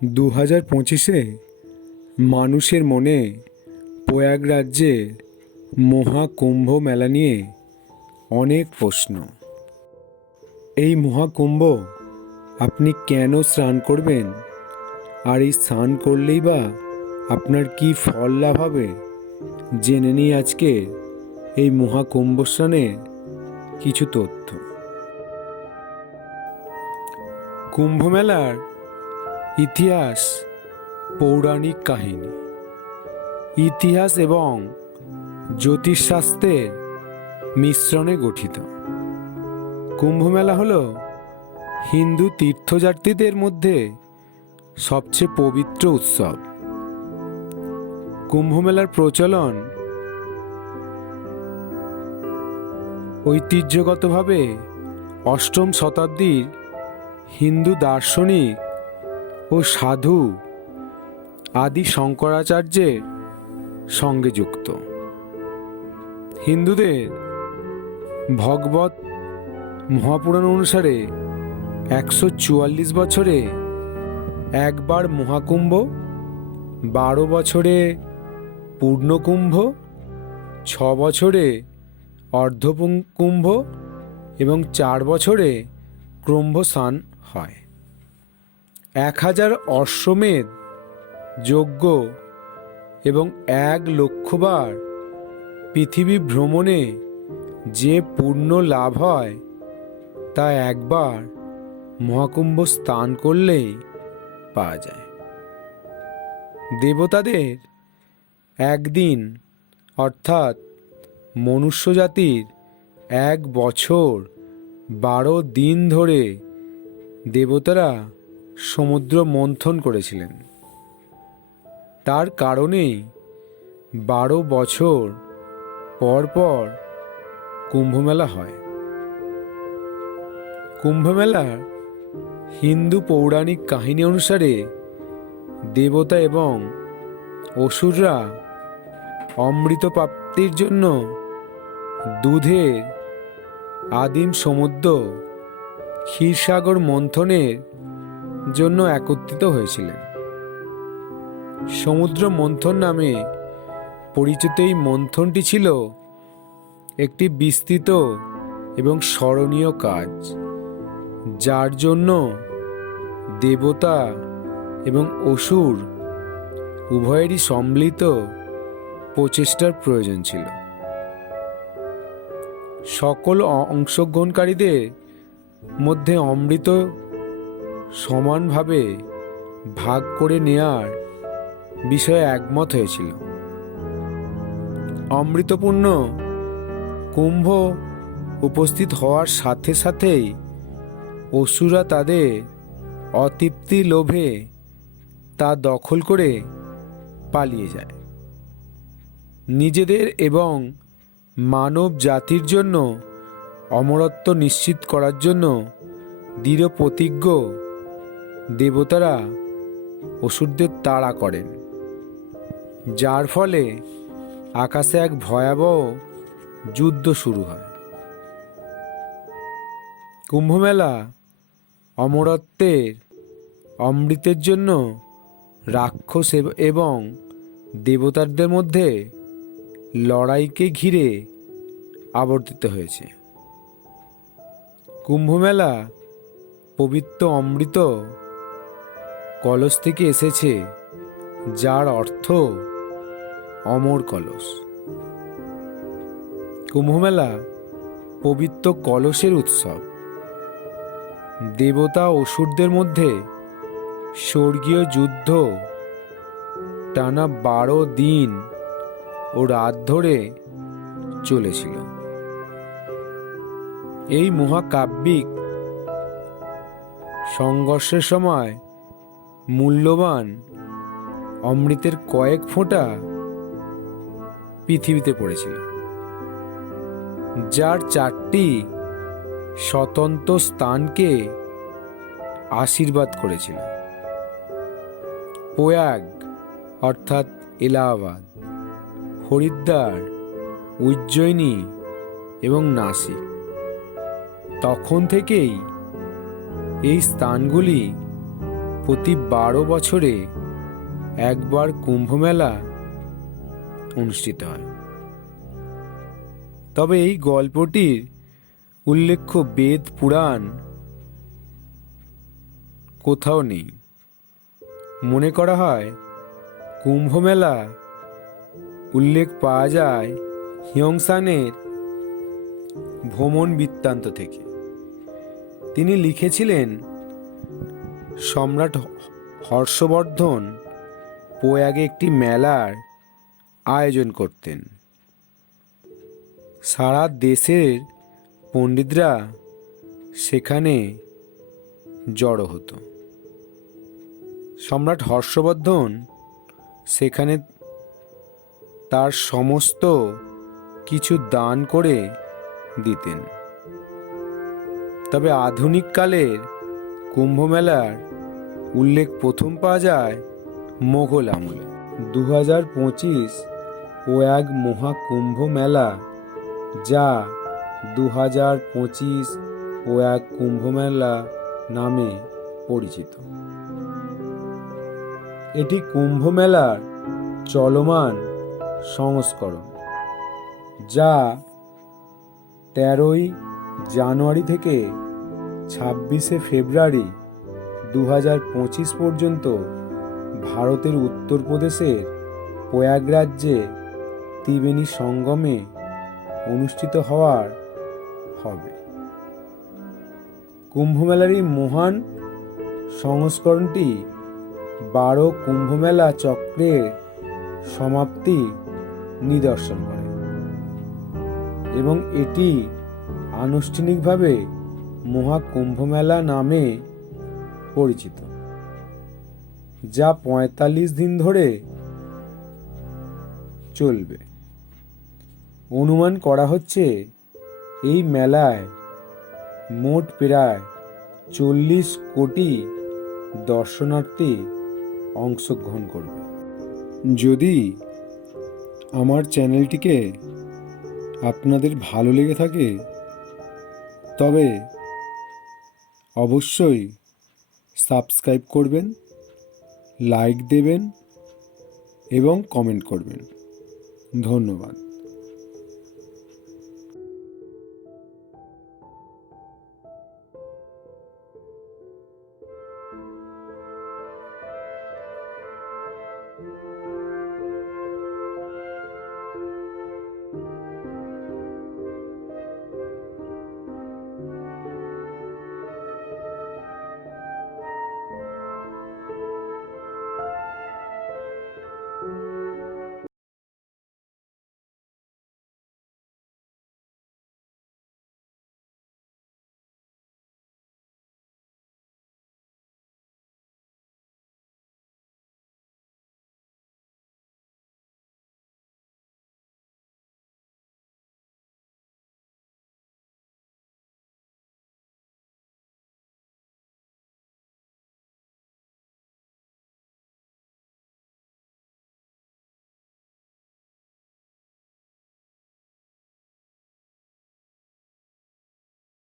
2025-এ মানুষের মনে প্রয়াগরাজ্যের মহাকুম্ভ মেলা নিয়ে অনেক প্রশ্ন। এই মহাকুম্ভ আপনি কেন স্নান করবেন, আর এই স্নান করলেই বা আপনার কি ফল লাভ হবে, জেনে নিই আজকে এই মহাকুম্ভ স্নানের কিছু তথ্য। কুম্ভ মেলার ইতিহাস পৌরাণিক কাহিনী, ইতিহাস এবং জ্যোতিষশাস্ত্রের মিশ্রণে গঠিত। কুম্ভ মেলা হল হিন্দু তীর্থযাত্রীদের মধ্যে সবচেয়ে পবিত্র উৎসব। কুম্ভ মেলার প্রচলন ঐতিহ্যগতভাবে অষ্টম শতাব্দীর হিন্দু দার্শনিক ও সাধু আদি শঙ্করাচার্যের সঙ্গে যুক্ত। হিন্দুদের ভগবত মহাপুরাণ অনুসারে 144 বছরে একবার মহাকুম্ভ, 12 বছরে পূর্ণকুম্ভ, 6 বছরে অর্ধকুম্ভ এবং 4 বছরে কুম্ভ স্নান হয়। 1000 অশ্বমেধ যজ্ঞ এবং 1 লক্ষ বার পৃথিবী ভ্রমণে যে পুণ্য লাভ হয় তা একবার মহাকুম্ভ স্নান করলেই পাওয়া যায়। দেবতাদের একদিন অর্থাৎ মনুষ্যজাতির 1 বছর 12 দিন ধরে দেবতারা সমুদ্র মন্থন করেছিলেন। তার কারণেই 12 বছর পর পর কুম্ভমেলা হয়। কুম্ভমেলার হিন্দু পৌরাণিক কাহিনী অনুসারে দেবতা এবং অসুররা অমৃত প্রাপ্তির জন্য দুধের আদিম সমুদ্র ক্ষীরসাগর মন্থনের জন্য একত্রিত হয়েছিলেন। সমুদ্র মন্থন নামে পরিচিত এই মন্থনটি ছিল একটি বিস্তৃত এবং স্মরণীয় কাজ, যার জন্য দেবতা এবং অসুর উভয়েরই সম্মিলিত প্রচেষ্টার প্রয়োজন ছিল। সকল অংশগ্রহণকারীদের মধ্যে অমৃত সমানভাবে ভাগ করে নেয়ার বিষয়ে একমত হয়েছিল। অমৃতপূর্ণ কুম্ভ উপস্থিত হওয়ার সাথে সাথেই অসুররা তাদের অতৃপ্তি লোভে তা দখল করে পালিয়ে যায়। নিজেদের এবং মানব জাতির জন্য অমরত্ব নিশ্চিত করার জন্য দৃঢ় প্রতিজ্ঞ দেবতারা অসুরদের তাড়া করেন, যার ফলে আকাশে এক ভয়াবহ যুদ্ধ শুরু হয়। কুম্ভমেলা অমরত্বের অমৃতের জন্য রাক্ষস এবং দেবতাদের মধ্যে লড়াইকে ঘিরে আবর্তিত হয়েছে। কুম্ভমেলা পবিত্র অমৃত কলস থেকে এসেছে, যার অর্থ অমর কলস। কুম্ভমেলা পবিত্র কলসের উৎসব। দেবতা অসুরদের মধ্যে স্বর্গীয় যুদ্ধ টানা 12 দিন ও রাত ধরে চলেছিল। এই মহাকাব্যিক সংঘর্ষের সময় মূল্যবান অমৃতের কয়েক ফোঁটা পৃথিবীতে পড়েছিল, যার 4টি স্বতন্ত্র স্থানকে আশীর্বাদ করেছিল। প্রয়াগ অর্থাৎ এলাহাবাদ, হরিদ্বার, উজ্জয়িনী এবং নাসিক। তখন থেকেই এই স্থানগুলি প্রতি 12 বছরে একবার কুম্ভ মেলা অনুষ্ঠিত হয়। তবে এই গল্পটির উল্লেখ্য বেদ পুরাণ কোথাও নেই। মনে করা হয় কুম্ভ মেলা উল্লেখ পাওয়া যায় হিয়ংসানের ভ্রমণ বৃত্তান্ত থেকে। তিনি লিখেছিলেন, সম্রাট হর্ষবর্ধন প্রয়াগে একটি মেলার আয়োজন করতেন। সারা দেশের পণ্ডিতরা সেখানে জড়ো হতো। সম্রাট হর্ষবর্ধন সেখানে তার সমস্ত কিছু দান করে দিতেন। তবে আধুনিক কালের কুম্ভ মেলার উল্লেখ প্রথম পাওয়া যায় মোগল আমলে। 2025 প্রয়াগ মহাকুম্ভ মেলা, যা 2025 প্রয়াগ কুম্ভ মেলা নামে পরিচিত। এটি কুম্ভ মেলার চলমান সংস্করণ, যা 13 জানুয়ারি থেকে 26 ফেব্রুয়ারি 2025 পর্যন্ত ভারতের উত্তরপ্রদেশের প্রয়াগরাজ্যে ত্রিবেণী সঙ্গমে অনুষ্ঠিত হবে। কুম্ভমেলার এই মহান সংস্করণটি 12 কুম্ভমেলা চক্রের সমাপ্তি নিদর্শন করে এবং এটি আনুষ্ঠানিকভাবে মহাকুম্ভমেলা নামে পরিচিত, যা 45 দিন ধরে চলবে। অনুমান করা হচ্ছে এই মেলায় মোট প্রায় 40 কোটি দর্শনার্থী অংশগ্রহণ করবে। যদি আমার চ্যানেলটিকে আপনাদের ভালো লেগে থাকে তবে অবশ্যই সাবস্ক্রাইব করবেন, লাইক দেবেন এবং কমেন্ট করবেন। ধন্যবাদ।